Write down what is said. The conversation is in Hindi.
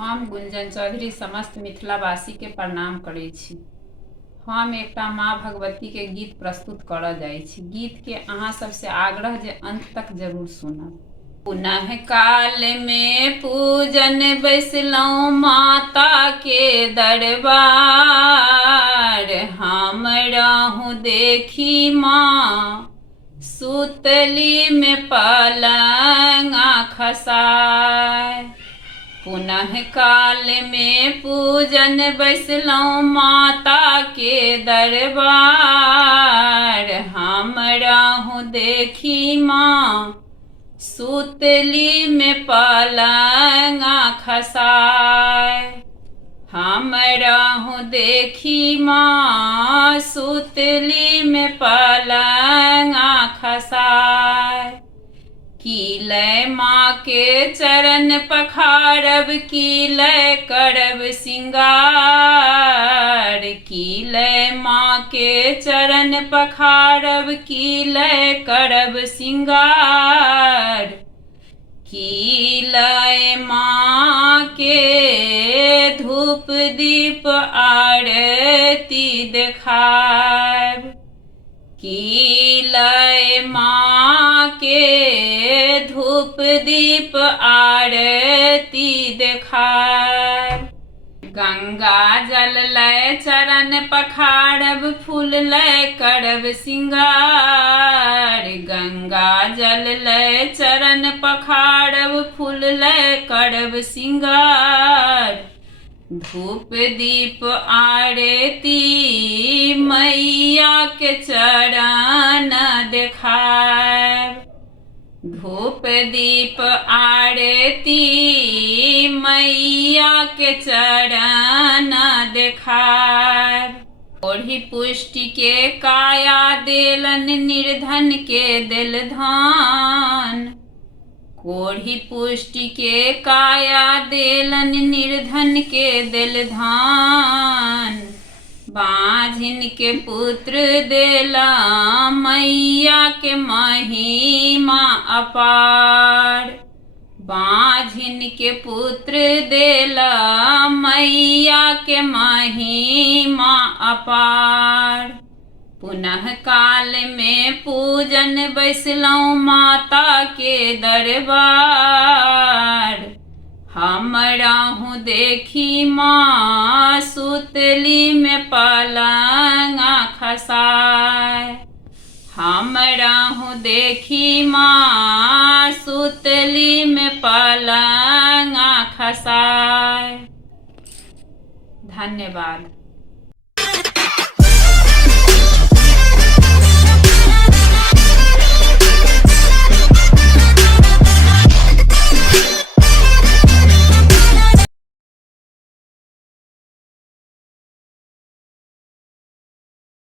हम गुंजन चौधरी समस्त मिथिलावासी के प्रणाम करै छी। हम एकटा माँ भगवती के गीत प्रस्तुत करऽ जाइ छी। गीत के अहाँ सबसे आग्रह जे अंत तक जरूर सुनब। पुनः काल में पूजन बैसलौं माता के दरबार, हम रहूं देखी माँ सुतली में पलंगा खसाय। पुनः काल में पूजन बैसलौं माता के दरबार, हम रहूं देखी माँ सुतली में पलंगा खसाय। हम रहूं देखी माँ सुतली में पलंगा खसाय। कीलय माँ के चरण पखारब, कीलय करब सिंगार, कीलय माँ के चरण पखारब, कीलय करब सिंगार। कीलय माँ के धूप दीप आरती देखाब, कीलय माँ के धूप दीप आरती देखाब। गंगा जल लय चरण पखारब, फूल लय करब सिंगार, गंगा जल लय चरण पखारब, फूल लय करब सिंगार। धूप दीप आरती मैया के चरण देखाब, धूप दीप आरती मैया के चरण देखाब। ओढ़ी पुष्टि के काया देलन, निर्धन के दिल धान, कोढ़ी पुष्टि के काया देलन, निर्धन के दिल धान। बाझिन के पुत्र देला मैया के महिमा अपार, बाझिन के पुत्र देला मैया के महिमा अपार। पुनः काल में पूजन बैसलौं माता के दरबार, हम रहूं देखी माँ सुतली में पलंगा खसाय। हम रहूं देखी माँ सुतली में पलंगा खसाय। धन्यवाद।